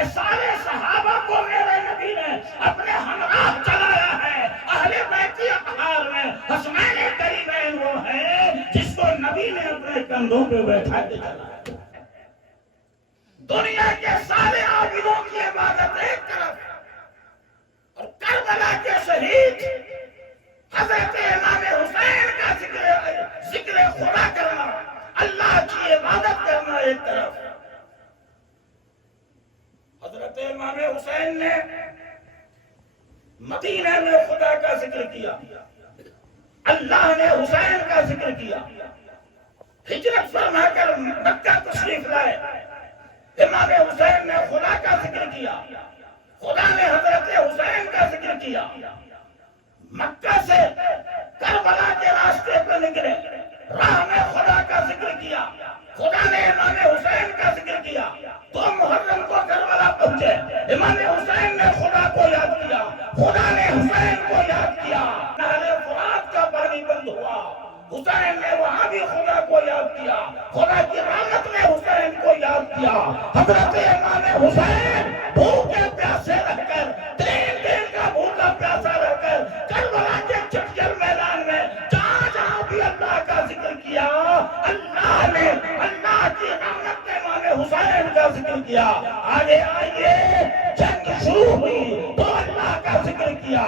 کہ سارے صحابہ کو میرے نبی نے اپنے ہمراہ چلایا ہے. اہل بیت اطہار میں حسنین کریمین وہ ہے جس کو نبی نے اپنے کندھوں پہ بیٹھا کے چلایا. دنیا کے سارے عابدوں کی عبادت ایک طرف اور کربلا کے شہید حضرت امام حسین کا ذکر خدا کرنا، اللہ کی عبادت کرنا ایک طرف. حضرت امام حسین نے مدینہ میں خدا کا ذکر کیا، اللہ نے حسین کا ذکر کیا. ہجرت فرما کر مکہ تشریف لائے، امام حسین نے خدا کا ذکر کیا، خدا نے حضرت حسین کا ذکر کیا. مکہ سے کربلا کے راستے پر نکلے، راہ میں خدا کا ذکر کیا، خدا نے امام حسین کا ذکر کیا. تو محرم کو کربلا پہنچے، امام حسین نے خدا کو یاد کیا، خدا نے حسین کو یاد کیا. نہر فرات کا پانی بند ہوا، حسین نے وہاں بھی خدا کو یاد کیا، خدا کی رحمت نے حسین کو یاد کیا. حضرت امام حسین بھوکے پیاسے رہ کر، 3 دن کا بھوکا پیاسا رہ کر کربلا کے چٹجل میدان میں جہاں جہاں بھی اللہ کا ذکر کیا، اللہ نے، اللہ کی رحمت نے امام حسین کا ذکر کیا. آگے آئیے، جنگ شروع ہوئی تو اللہ کا ذکر کیا،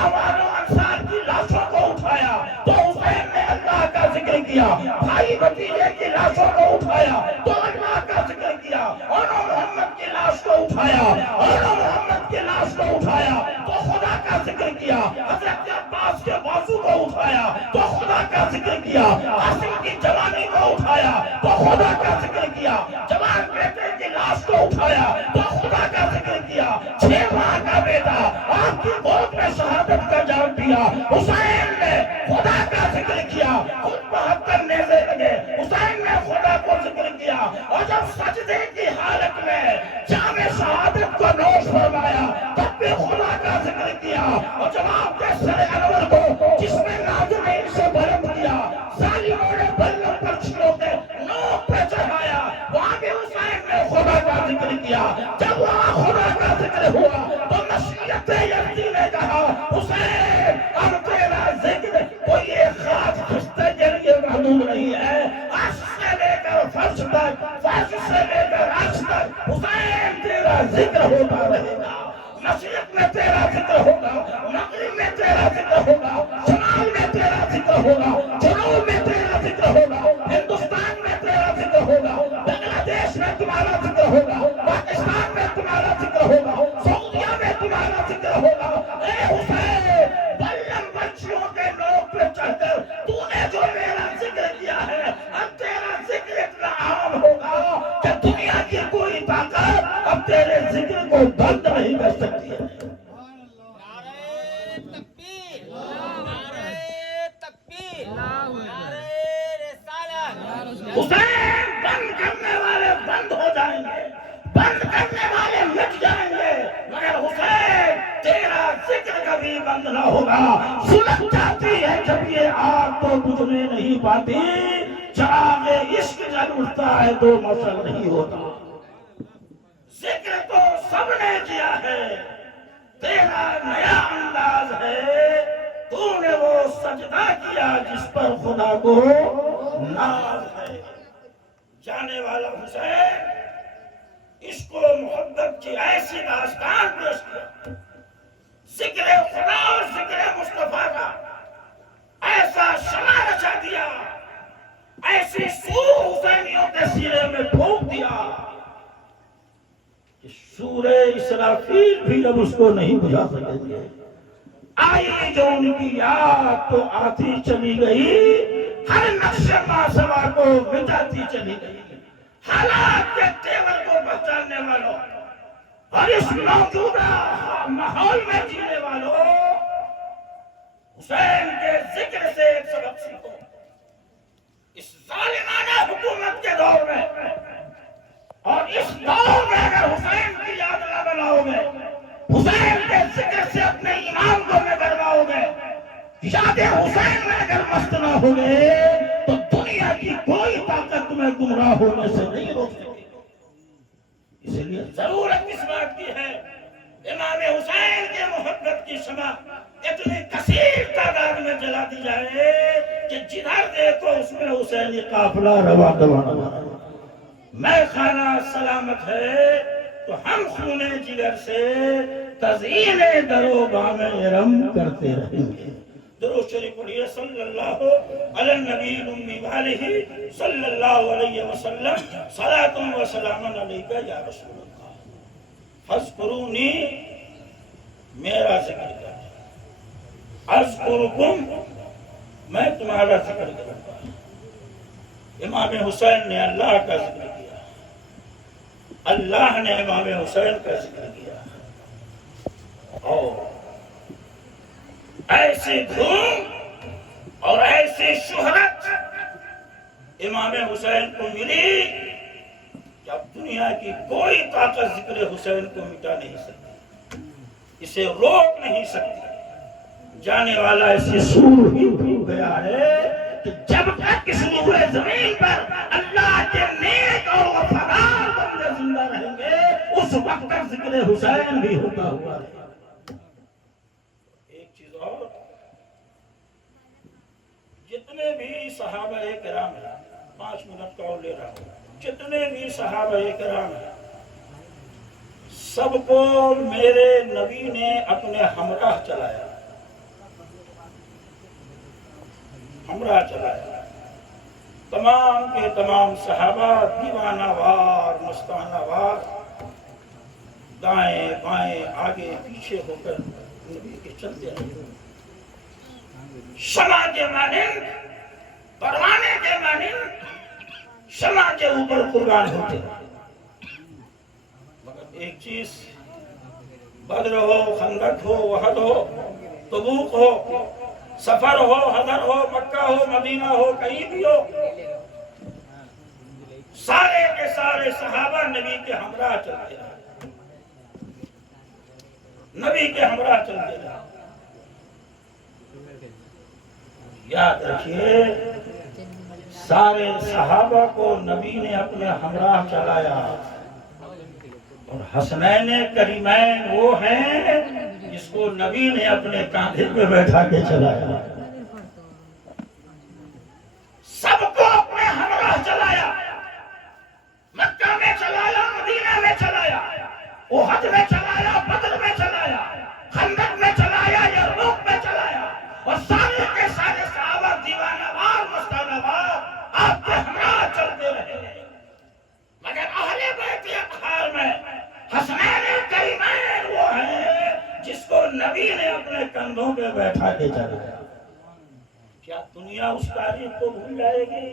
آوان و انصار کی لاشوں کو اٹھایا تو حسین نے اللہ کا ذکر کیا، بھائی بھتیجے کی لاشوں کو اٹھایا تو اللہ کا ذکر کیا، اور محمد کی لاش کو اٹھایا، اور محمد کی لاش کو اٹھایا تو خدا کا ذکر کیا. حضرت عباس کے بازو کو اٹھایا تو خدا کا ذکر کیا، قاسم کی جوانی کو اٹھایا تو خدا کا ذکر کیا، جوان بیٹے کی لاش کو اٹھایا تو خدا کا ذکر کیا. 6 ماہ کا بیٹا آپ کی گود میں شہادت کا جام دیا، حسین نے خدا کا ذکر کیا. خود 72 نیزے لگے، حسین نے خدا کو ذکر کیا. اور جب سجدے کی حالت میں جام شہادت کو نوش فرمایا تب بھی خدا کا ذکر کیا. اور جب آپ کے سر انور کو جس میں ناظرین سے بلند کیا، ظالموں نے بلند پرچھیوں کے نوک پہ چڑھایا، وہاں بھی حسین نے خدا کا ذکر کیا. جب وہاں خدا کا ذکر ہوا تو مشیت یزدی نے کہا، حسین اب تیرا ذکر کوئی ایک خاص خشتے کے لیے محدود نہیں ہے، عرش سے لے کر فرش تک، فرش سے لے کر عرش تک حسین تیرا ذکر ہوتا رہے گا. مشرق میں تیرا ذکر ہوگا، مغرب میں تیرا ذکر ہوگا، شمال میں تیرا ذکر ہوگا، جنوب میں تیرا ذکر ہوگا، ہندوستان میں تیرا ذکر ہوگا، بنگلہ دیش میں تمہارا ذکر ہوگا، پاکستان میں تمہارا ذکر ہوگا، سعودیہ میں تمہارا ذکر ہوگا. اے حسین، بلند پنچھیوں کے نوک پہ چڑھ کر تو نے جو میرا ذکر کیا ہے، اب تیرا ذکر اتنا عام ہوگا کہ دنیا کی کوئی طاقت اب تیرے ذکر کو بند نہیں کر سکتی ہے. حسین بند کرنے والے بند ہو جائیں گے، بند کرنے والے مٹ جائیں گے، مگر حسین تیرا ذکر کبھی بند نہ ہوگا. سلگ جاتی ہے جب یہ آگ تو بجھنے نہیں پاتی، چراغ عشق جل اٹھتا ہے تو مشعل نہیں ہوتا. ذکر تو سب نے کیا ہے، تیرا نیا انداز ہے، تو نے وہ سجدہ کیا جس پر خدا کو ناز ہے. جانے والا حسین عشق و محبت کی ایسی داستان پیش کیا، ذکر خدا اور ذکر مصطفیٰ کا ایسا شمع رچا دیا، ایسی سور حسینیوں کے سینے میں پھونک دیا کہ سورہ اسرافیل بھی اب اس کو نہیں بجھا سکیں گے. آئی جو ان کی یاد تو آتی چلی گئی، ہر نقش ماسوا کو مٹاتی چلی گئی. حالات کے تیور کو پہچاننے والوں اور اس موجودہ ماحول میں جینے والوں، حسین کے ذکر سے ایک سبق سیکھو. اس ظالمانہ حکومت کے دور میں اور اس دور میں اگر حسین کی یاد نہ بناؤ گے، حسین کے ذکر سے اپنے ایمان کو نہ کرواؤ گے، یاد حسین میں اگر مست نہ ہوگے تو دنیا کی کوئی طاقت تمہیں گمراہ ہونے سے نہیں روک سکتی. اس لیے ضرورت اس بات کی ہے امام حسین کے محبت کی شمع اتنی کثیر تعداد میں جلا دی جائے کہ جدھر دیکھو اس میں حسینی قافلہ روا دوا میں خانہ سلامت ہے تو ہم خون جگر سے تزئین درو بام ارم کرتے رہیں گے. درود شریف پڑھیے صلی اللہ علی النبی الامی والہ صلی اللہ علیہ وسلم صلاۃ و سلام علیکہ یا رسول اللہ فاذکرونی میرا ذکر کریں اذکرکم میں تمہارا ذکر کروں گا. امام حسین نے اللہ کا ذکر کیا, اللہ نے امام حسین کا ذکر کیا, اور ایسی دھوم اور ایسی شہرت امام حسین کو ملی کہ اب دنیا کی کوئی طاقت ذکر حسین کو مٹا نہیں سکتی, اسے روک نہیں سکتی. جانے والا ایسی سور ہی ہو گیا ہے کہ جب تک اس روئے زمین پر اللہ کے نیک اور وفادار بندے زندہ رہیں گے اس وقت تک ذکر حسین بھی ہوتا ہوا ہے. ایک چیز اور, جتنے بھی صحابہ کرام ہیں, 5 منٹ کا اور لے رہا ہوں, جتنے بھی صحابہ کرام ہیں سب کو میرے نبی نے اپنے ہمراہ چلایا, ہمراہ چلایا. تمام کے تمام صحابہ دیوانہ وار مستانہ وار دائیں بائیں آگے پیچھے ہو کر نبی کے چلتے رہے. شمع کے مانند, پروانے کے مانند شمع کے اوپر قربان ہوتے. مگر ایک چیز, بدر ہو, خندق ہو, احد ہو, تبوک ہو, سفر ہو, حضر ہو, مکہ ہو, مدینہ ہو, کہیں بھی ہو, سارے کے سارے صحابہ نبی کے ہمراہ چلتے رہے, نبی کے ہمراہ چلتے رہے. یاد رکھیے سارے صحابہ کو نبی نے اپنے ہمراہ چلایا, اور حسنین کریمین وہ ہیں جس کو نبی نے اپنے کاندھے پہ بیٹھا کے چلایا. سب کو اپنے ہمراہ چلایا, مکہ میں چلایا, مدینہ میں چلایا, احد میں چلایا, بدر میں چلایا, خندق میں چلایا, یرموک میں چلایا, اور سارے کے سارے صحابہ دیوانہ وار مستانہ وار آپ کے ہمراہ چلتے رہے. مگر اہل بیت اطہار میں حسنین کریمین وہ ہیں جس کو نبی نے اپنے کندھوں پہ بیٹھا کے چلایا. کیا دنیا اس تاریخ کو بھول جائے گی؟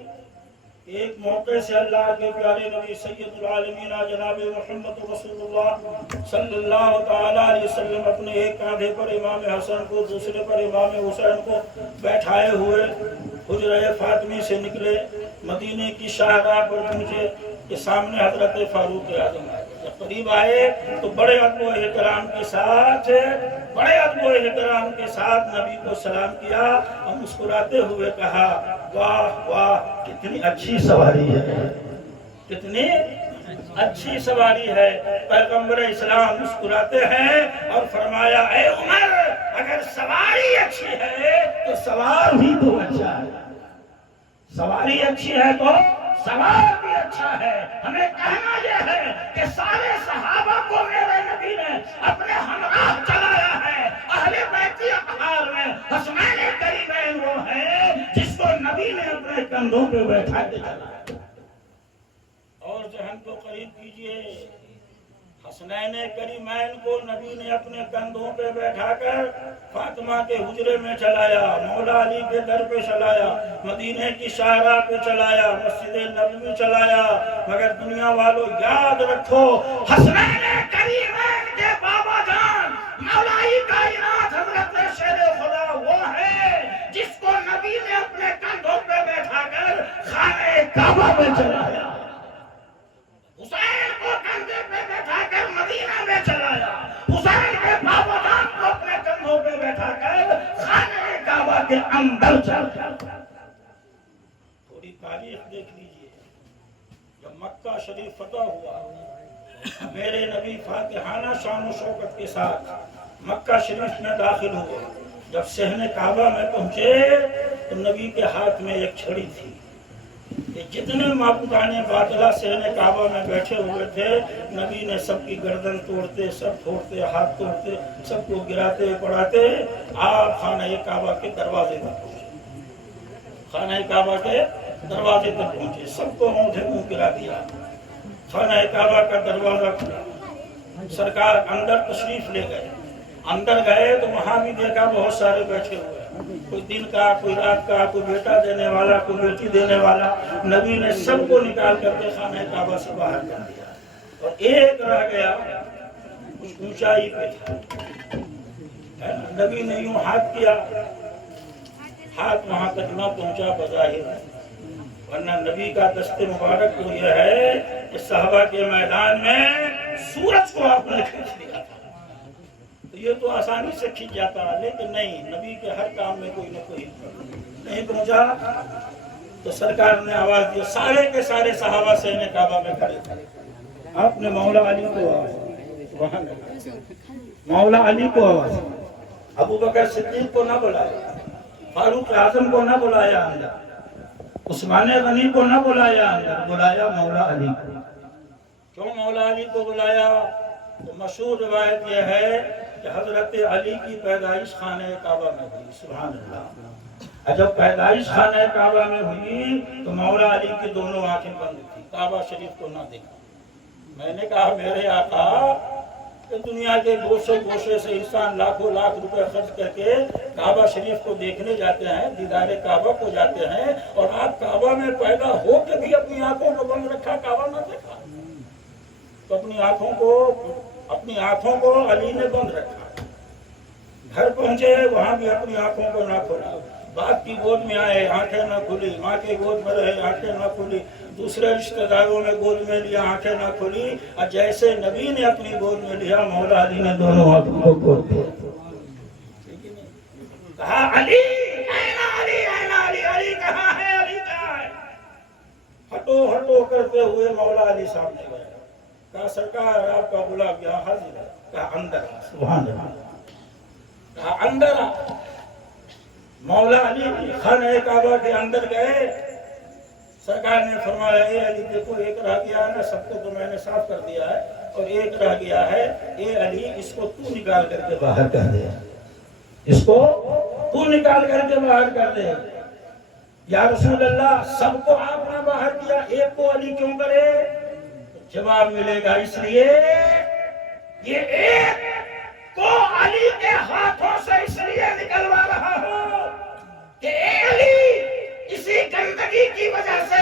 ایک موقع سے اللہ کے پیارے نبی سید العالمین جناب محمد رسول اللہ صلی اللہ تعالیٰ علیہ وسلم اپنے ایک کاندھے پر امام حسن کو, دوسرے پر امام حسین کو بیٹھائے ہوئے حجرہ فاطمی سے نکلے, مدینے کی شاہراہ پر پہنچے کہ سامنے حضرت فاروق اعظم آئے. جب قریب آئے تو بڑے ادب و احترام کے ساتھ نبی کو سلام کیا اور مسکراتے ہوئے کہا, واہ واہ کتنی اچھی سواری ہے, کتنی اچھی سواری ہے. پیغمبر اسلام مسکراتے ہیں اور فرمایا, اے عمر اگر سواری اچھی ہے تو سوار بھی تو اچھا ہے, سواری اچھی ہے تو سوار بھی اچھا ہے. ہمیں کہنا یہ ہے کہ سارے صحابہ کو میرے نبی نے اپنے ہمراہ چلایا ہے. اہل بیت اطہار میں حسنین کریمین وہ ہیں جس کو نبی نے اپنے کندھوں پہ بیٹھا کے چلایا. اور ذہن کو قریب کیجئے, حسنین کریمین کو نبی نے اپنے کندھوں پہ بیٹھا کر فاطمہ کے حجرے میں چلایا, مولا علی کے در پہ چلایا, مدینے کی شاہراہ پہ چلایا, مسجد نبوی چلایا. مگر دنیا والوں یاد رکھو, حسنین کریمین کے بابا جان مولا کائنات حضرت شیر خدا وہ ہے جس کو نبی نے اپنے کندھوں پہ بیٹھا کر خانہ کعبہ میں چلایا, حسین کو کندھے پہ بیٹھا کر مدینہ میں چلایا, حسین کے بابا جان کو اپنے کندھوں پہ بیٹھا کر خانہ کعبہ کے اندر چلایا. تھوڑی تاریخ دیکھ لیجئے, جب مکہ شریف فتح ہوا میرے نبی فاتحانہ شان و شوکت کے ساتھ مکہ شریف میں داخل ہوئے. جب صحن کعبہ میں پہنچے تو نبی کے ہاتھ میں ایک چھڑی تھی. کہ جتنے معبودان باطلہ صحن کعبہ میں بیٹھے ہوئے تھے نبی نے سب کی گردن توڑتے، سب پھوڑتے، ہاتھ توڑتے، سب کو گراتے پڑاتے آپ خانہ کعبہ کے دروازے تک پہنچے. خانہ کعبہ کے دروازے تک پہنچے، سب کو منہ گرا دیا. خانہ کعبہ کا دروازہ کھلا، سرکار اندر تشریف لے گئے. اندر گئے تو وہاں بھی دیکھا بہت سارے بیٹھے ہوئے، کوئی دن کا، کوئی رات کا، کوئی بیٹا دینے والا، کوئی بیٹی دینے والا. نبی نے سب کو نکال کر کے خانہ کعبہ سے باہر کر دیا اور ایک رہ گیا، اس اونچائی پہ تھا. نبی نے یوں ہاتھ کیا، ہاتھ وہاں تک نہ پہنچا بظاہر، ورنہ نبی کا دست مبارک تو یہ ہے کہ صحابہ کے میدان میں سورج کو آپ نے کھینچ لیا تھا. تو یہ تو آسانی سے کھینچ جاتا، لیکن نہیں، نبی کے ہر کام میں کوئی نہ کوئی نہیں پہنچا. تو سرکار نے آواز دی، سارے کے سارے صحابہ صحن کعبہ میں کھڑے تھے. آپ نے مولا علی کو آواز، وہاں مولا علی کو آواز، ابو بکر صدیق کو نہ بلایا، فاروق اعظم کو نہ بلایا اندر، عثمان غنی کو نہ بلایا اندر، بلایا مولا علی کو. کیوں مولا علی کو بلایا؟ تو مشہور روایت یہ ہے کہ حضرت علی کی پیدائش خانہ کعبہ میں ہوئی. سبحان اللہ. جب پیدائش خانہ کعبہ میں ہوئی تو مولا علی کی دونوں آنکھیں بند تھی، کعبہ شریف کو نہ دیکھا. میں نے کہا میرے آقا کہ دنیا کے گوشے گوشے سے انسان لاکھوں لاکھ روپے خرچ کر کے کعبہ شریف کو دیکھنے جاتے ہیں، دیدار کعبہ کو جاتے ہیں، اور آپ کعبہ میں پیدا ہو کے بھی اپنی آنکھوں کو بند رکھا، کعبہ نہ دیکھا. تو اپنی آنکھوں کو علی نے بند رکھا. گھر پہنچے وہاں بھی اپنی آنکھوں کو نہ کھولا. باپ کی گود میں آئے، آنکھیں نہ کھلی، ماں کے گود میں رہے، آنکھیں نہ کھلی، دوسرے رشتہ داروں نے گود میں لیا، آنکھیں نہ کھلی. اور جیسے نبی نے اپنی گود میں لیا، مولا علی نے دونوں آنکھوں کو کھول دیا. کہا علی این علی، این علی، علی کہاں ہے، علی کہاں ہے؟ ہٹو ہٹو کرتے ہوئے مولا علی سامنے گئے. کہا سرکار آپ کا غلام یہاں حاضر ہے. کہا اندر آ. سبحان اللہ. کہا اندر آ. مولا علی خانہ کعبہ کے اندر گئے. سرکار نے فرمایا اے علی دیکھو ایک رہ گیا ہے نا، سب کو تو میں نے صاف کر دیا ہے، اور ایک رہ گیا ہے. اے علی اس کو تو نکال کر کے باہر کر دے، اس کو تو نکال کر کے باہر کر دے. یا رسول اللہ سب کو آپ نے باہر کیا، ایک کو علی کیوں کرے؟ جواب ملے گا اس لیے یہ ایک کو علی کے ہاتھوں سے اس لیے نکلوا رہا ہوں کہ اے علی اسی گندگی کی وجہ سے،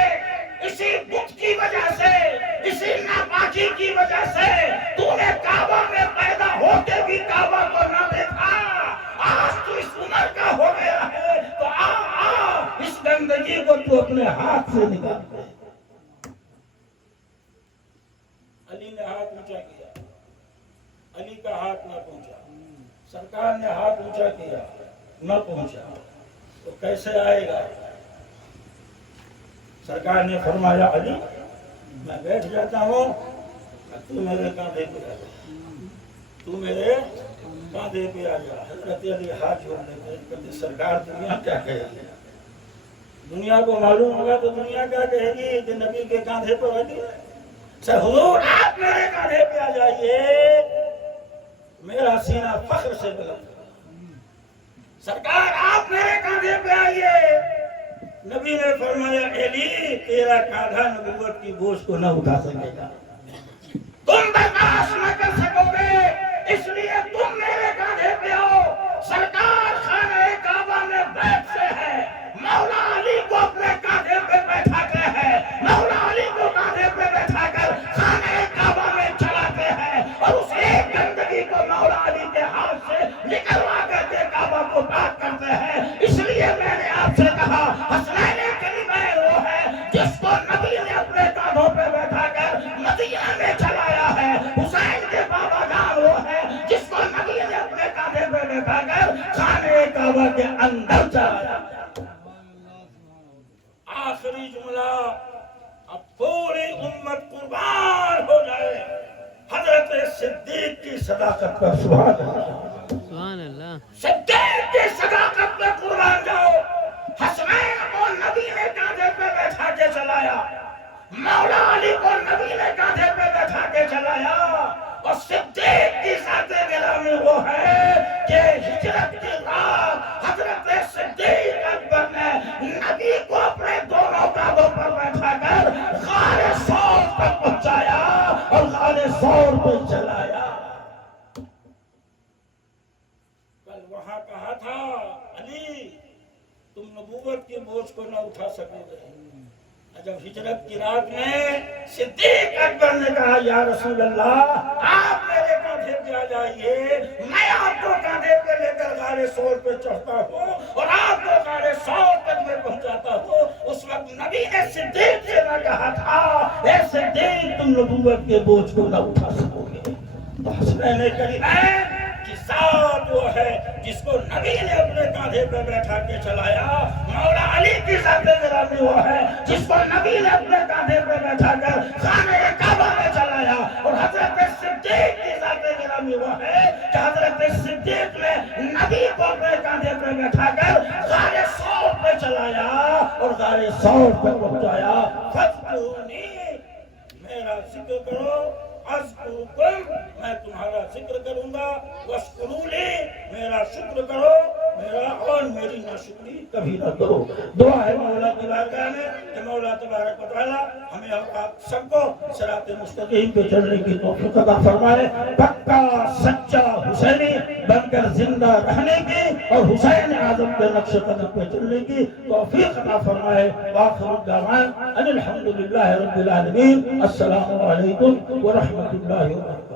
اسی بت کی وجہ سے، اسی ناپاکی کی وجہ سے تو نے کعبہ میں پیدا ہو کے بھی کعبہ کو نہ دیکھا. آج تو اس عمر کا ہو گیا ہے تو آ اس گندگی کو تو اپنے ہاتھ سے نکال دے. علی نے ہاتھ اونچا کیا، علی کا ہاتھ نہ پہنچا. سرکار نے ہاتھ اونچا کیا، نہ پہنچا. تو کیسے آئے گا؟ سرکار نے فرمایا علی میں بیٹھ جاتا ہوں، تو میرے کاندھے پہ آ جا، تو میرے کاندھے پہ آ جا. حضرت علی ہاتھ جوڑ لیتے، کہتے سرکار دنیا کیا کہے گی؟ دنیا کو معلوم ہوگا تو دنیا کیا کہے گی کہ نبی کے کاندھے پر علی ہے. حضور آپ میرے کاندھے پہ آ جائیے، میرا سینہ فخر سے بلند. سرکار آپ میرے کاندھے پہ آئیے. نبی نے فرمایا علی تیرا کاندھا نبوت کی بوجھ کو نہ اٹھا سکے گا، تم برداشت نہ کر سکو گے، اس لیے تم میرے کاندھے پہ آؤ. سرکار خانہ کعبہ میں بیٹھ سے ہے، مولا علی کو اپنے کاندھے پہ بیٹھا کے ہے، مولا علی کو کاندھے پہ بیٹھا کر خانہ کعبہ میں چلاتے ہیں، اور اس ایک گندگی کو مولا علی کے ہاتھ سے نکلوا کر کے کعبہ کو پاک کرتے ہیں. اس لیے میں نے آپ سے کہا حسنین کریمین وہ ہے جس کو نبی نے اپنے کاندھوں پہ بیٹھا کر مدینہ میں چلایا ہے. حسین کے بابا جان وہ ہے جس کو نبی نے اپنے کاندھے پہ بیٹھا کر خانہ کعبہ کے اندر چلایا. آخری جملہ، اب پوری امت قربان ہو جائے، صداقت پر سبحان اللہ، سبحان اللہ، صدیق کی صداقت پہ قربان جاؤ۔ حسنین کو نبی نے کاندھے پہ بیٹھا کے چلایا، مولا علی کو نبی نے کاندھے پہ بیٹھا کے چلایا، اور صدیق کی ذات گرامی وہ ہے کہ ہجرت کی رات حضرت صدیق اکبر نے نبی کو اپنے دونوں کاندھوں پر بیٹھا کر غار ثور تک پہنچایا اور غار ثور پہ چلایا۔ کل وہاں کہا تھا علی تم نبوت کی بوجھ کو نہ اٹھا سکو گے، جب ہجرت کی رات میں صدیق اکبر نے کہا یا رسول اللہ آپ میرے کاندھے پہ آ جائیے، میں آپ کو کاندھے پہ لے کر غار ثور پہ چڑھتا ہوں اور آپ کو غار ثور تک میں پہنچاتا ہوں، اس وقت نبی نے صدیق سے نہ کہا تھا اے صدیق تم نبوت کے بوجھ کو نہ اٹھا سکو گے۔ تو حسنین کریمین کی ذات وہ ہے جس کو نبی نے اپنے کاندھے پہ بیٹھا کے چلایا، مولا علی کی ذات گرامی وہ ہے جس کو نبی نے اپنے کاندھے پہ بیٹھا کر خانہ کعبہ میں چلایا، اور حضرت صدیق کی ذات گرامی وہ ہے کہ حضرت صدیق نے نبی کو اپنے کاندھے پہ بیٹھا کر غار ثور پہ چلایا اور غار ثور پہ پہنچایا۔ فاذکرونی میرا ذکر کرو، اذکرکم میں تمہارا ذکر کروں گا، واشکروا لی میرا شکر کرو، میرا اور میری ناشکری کبھی نہ کرو۔ دعا ہے مولا کی بارگاہ میں کہ مولا تبارک و تعالی ہمیں اور آپ سب کو صراط مستقیم پہ چلنے کی توفیق عطا فرمائے، پکا سچا حسینی بن کر زندہ رہنے کی اور حسین اعظم کے نقش قدم پہ چلنے کی توفیق عطا فرمائے۔ وآخر الدعوان ان الحمدللہ رب العالمین۔ السلام علیکم ورحمۃ اللہ وبرکاتہ۔